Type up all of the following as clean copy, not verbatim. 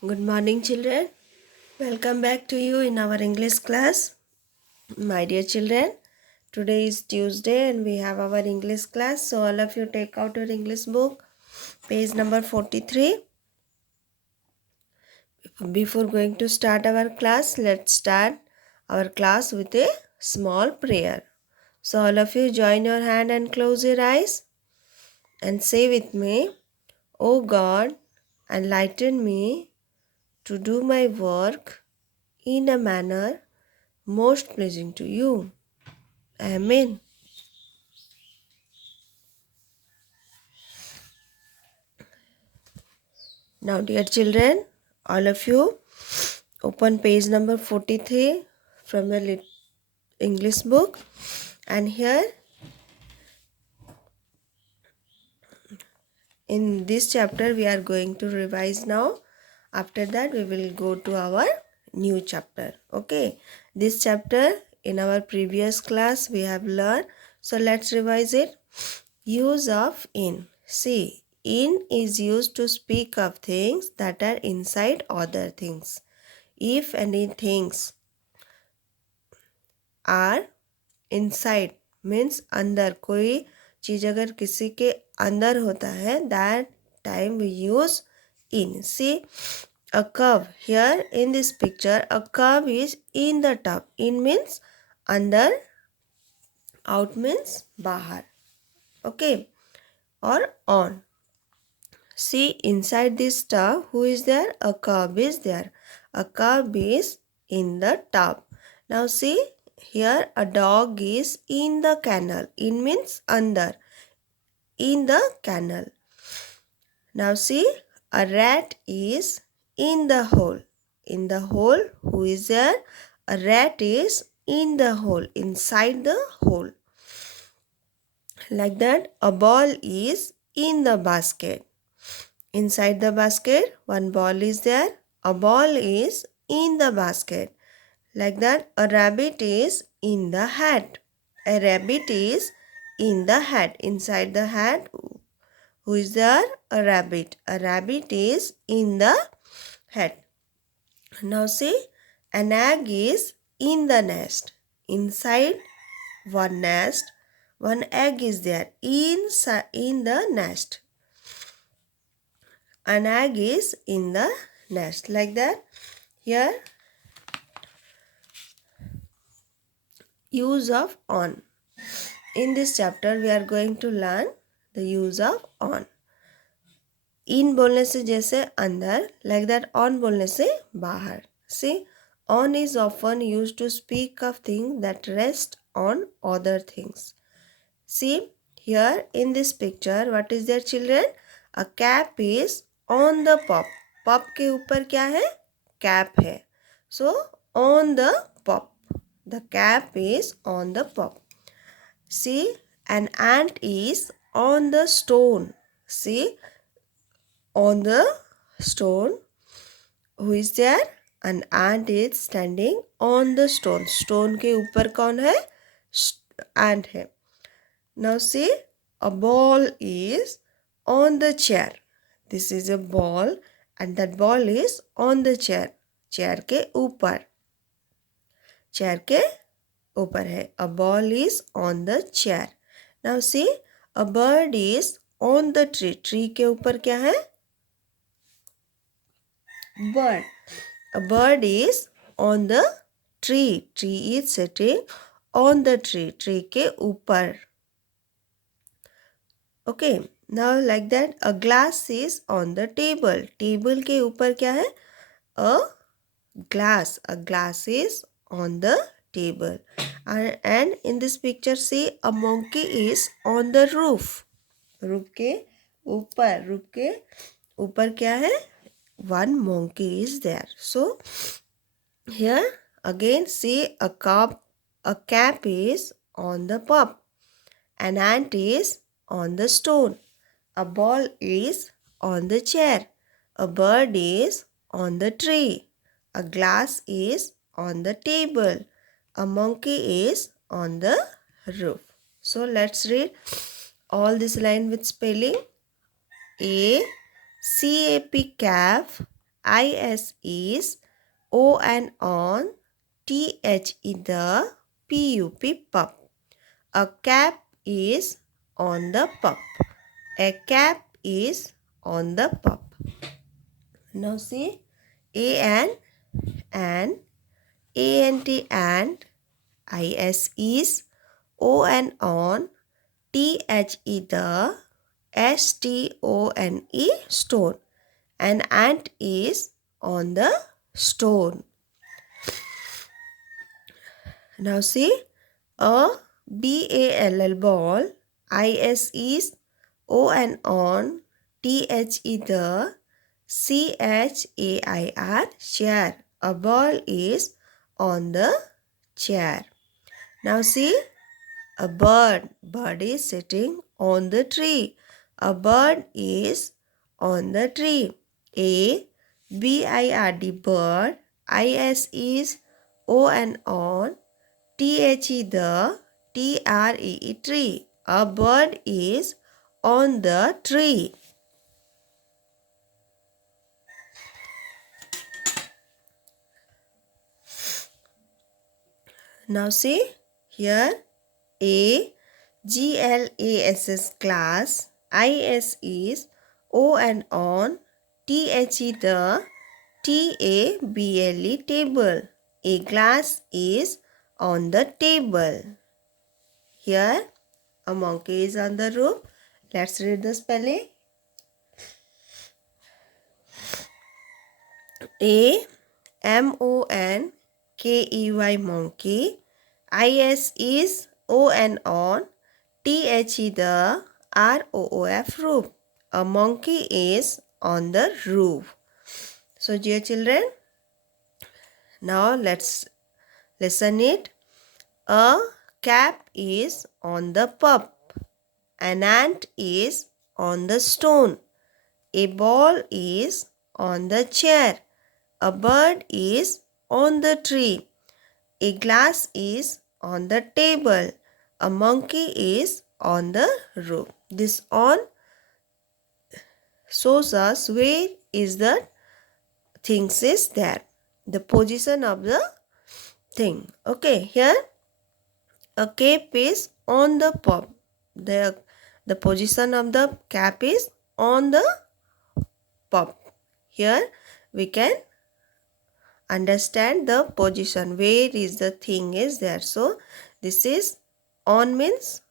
Good morning, children. Welcome back to you in our English class. My dear children, today is Tuesday and we have our English class. So, all of you take out your English book, page number 43. Before going to start our class, let's start our class with a small prayer. So, all of you join your hand and close your eyes and say with me, O God, enlighten me to do my work in a manner most pleasing to you. Amen. Now, dear children, all of you open page number 43 from the English book, and here in this chapter we are going to revise now. After that, we will go to our new chapter. Okay, this chapter in our previous class we have learned, so let's revise it. Use of in. See, in is used to speak of things that are inside other things. If any things are inside means अंदर, कोई चीज अगर किसी के अंदर होता है, that time we use in. See, a curve here in this picture, a curve is in the tub. In means अंदर, out means बाहर. Okay, or on. See, inside this tub, who is there? A curve is there. A curve is in the tub. Now see, here a dog is in the kennel. In means under. In the kennel. Now see, a rat is in the hole. In the hole, who is there? A rat is in the hole. Inside the hole. Like that, a ball is in the basket. Inside the basket, one ball is there. A ball is in the basket. Like that, a rabbit is in the hat. A rabbit is in the hat. Inside the hat, who is there? A rabbit. A rabbit is in the hat. Now see, an egg is in the nest. Inside one nest, one egg is there. In the nest. An egg is in the nest. Like that, here use of on. In this chapter we are going to learn the use of on. In बोलने से जैसे अंदर, like that on बोलने से बाहर. See, on is often used to speak of things that rest on other things. See, here in this picture, what is there, children? A cap is on the pop. Pop के ऊपर क्या है? Cap है. So, on the pop. The cap is on the pop. See, an ant is on the stone. See, on the stone. Who is there? An ant is standing on the stone. Stone के ऊपर कौन है? Ant है. Now see, a ball is on the chair. This is a ball and that ball is on the chair. Chair के ऊपर. Chair के ऊपर है. A ball is on the chair. Now see, a bird is on the tree. Tree के ऊपर क्या है? Bird. A bird is on the tree. Tree is sitting on the tree. Tree के ऊपर. Okay. Now like that, a glass is on the table. Table के ऊपर क्या है? A glass. A glass is on the table. And in this picture, see, a monkey is on the roof. Roof के ऊपर. Roof के ऊपर क्या है? One monkey is there. So here again see, a cap is on the pop. An ant is on the stone. A ball is on the chair. A bird is on the tree. A glass is on the table. A monkey is on the roof. So let's read all this line with spelling. A CAP, calf, IS is O and on, TH is the PUP pup. A cap is on the pup. A cap is on the pup. Now see A and ANT and IS is O and on, TH is the STONE stone, and ant is on the stone. Now see a BALL ball, IS is O and on, TH is the CHAIR chair. A ball is on the chair. Now see a bird. Bird is sitting on the tree. A bird is on the tree. A BIRD bird. IS is O and on. THE the TREE tree. A bird is on the tree. Now see here A GLASS glass. IS is O and on. THE the TABLE table. A glass is on the table. Here a monkey is on the roof. Let's read the spelling. AMONKEY monkey. IS is O and on. THE the ROOF roof. A monkey is on the roof. So dear children, now let's listen it. A cap is on the pup. An ant is on the stone. A ball is on the chair. A bird is on the tree. A glass is on the table. A monkey is on the roof. This on shows us where is the things is there. The position of the thing. Okay, here a cap is on the pup. The position of the cap is on the pup. Here we can understand the position where is the thing is there. So this is on means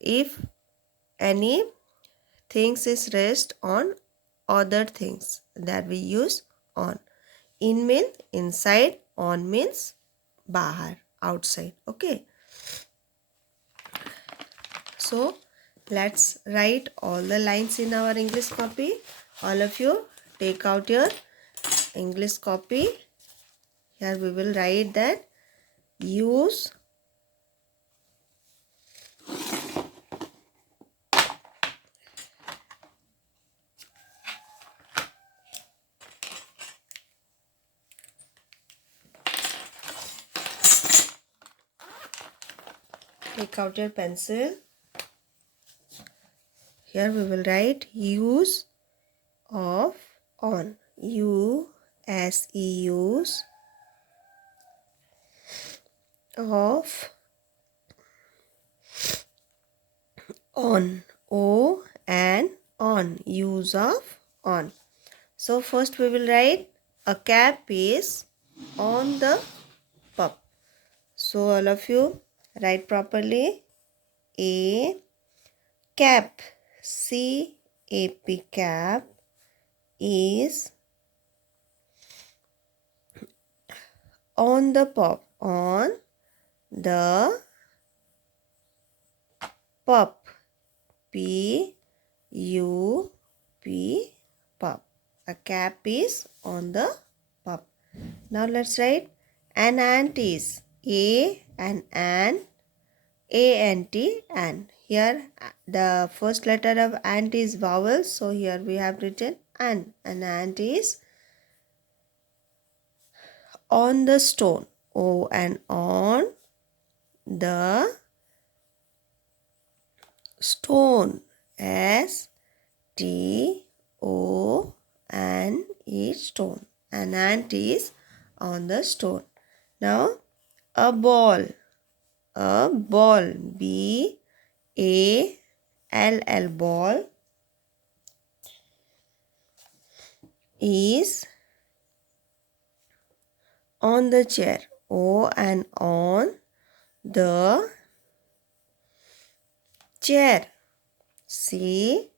if any things is rest on other things, that we use on. In means inside, on means bahar, outside. Okay, so let's write all the lines in our English copy. All of you take out your English copy. Here we will write that use take out your pencil. Here we will write use of on. Use of on. O and on. Use of on. So first we will write a cap is on the pup. So all of you write properly. A cap, CAP cap is on the pup. On the pup. PUP pup. A cap is on the pup. Now let's write an ant is A and an ANT and. Here the first letter of ant is vowel, so here we have written an. An ant is on the stone. O and on the stone. STONE stone. An ant is on the stone. Now a ball. A ball. B-A-L-L, ball is on the chair. O and on the chair. C-H-A-I-R,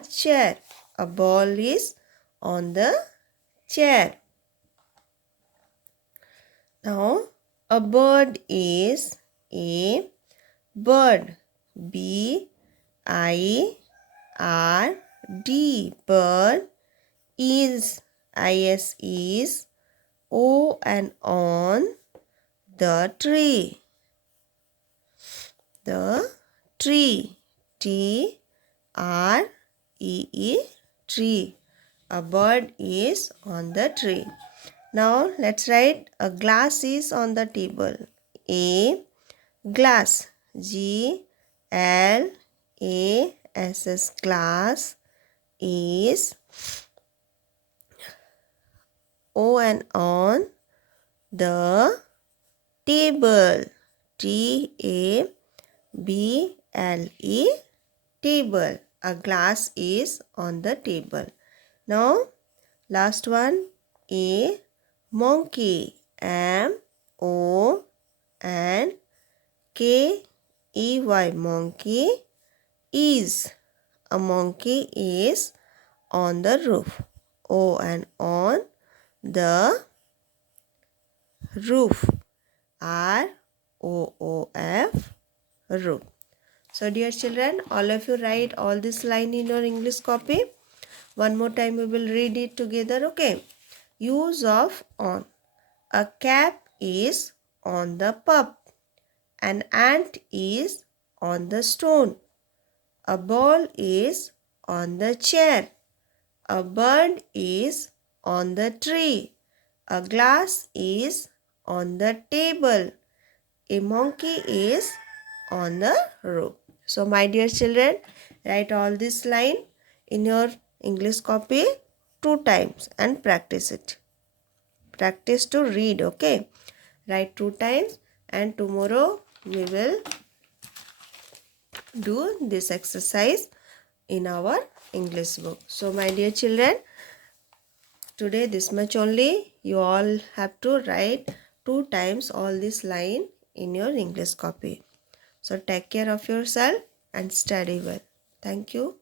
chair. A ball is on the chair. Now a bird is a bird. B-I-R-D, bird is, is O and on the tree. The tree. T-R-E-E, tree. A bird is on the tree. Now let's write a glass is on the table. A glass. G-L-A-S-S, glass is O and on the table. T-A-B-L-E, table. A glass is on the table. Now last one, a monkey. M-O-N-K-E-Y, monkey is. A monkey is on the roof. O and on the roof. R-O-O-F, roof. So dear children, all of you write all this line in your English copy. One more time we will read it together, okay? Use of on. A cap is on the pub. An ant is on the stone. A ball is on the chair. A bird is on the tree. A glass is on the table. A monkey is on the roof. So my dear children, write all this line in your English copy 2 times and practice it. Practice to read, okay? Write 2 times and tomorrow we will do this exercise in our English book. So my dear children, today this much only. You all have to write 2 times all this line in your English copy. So take care of yourself and study well. Thank you.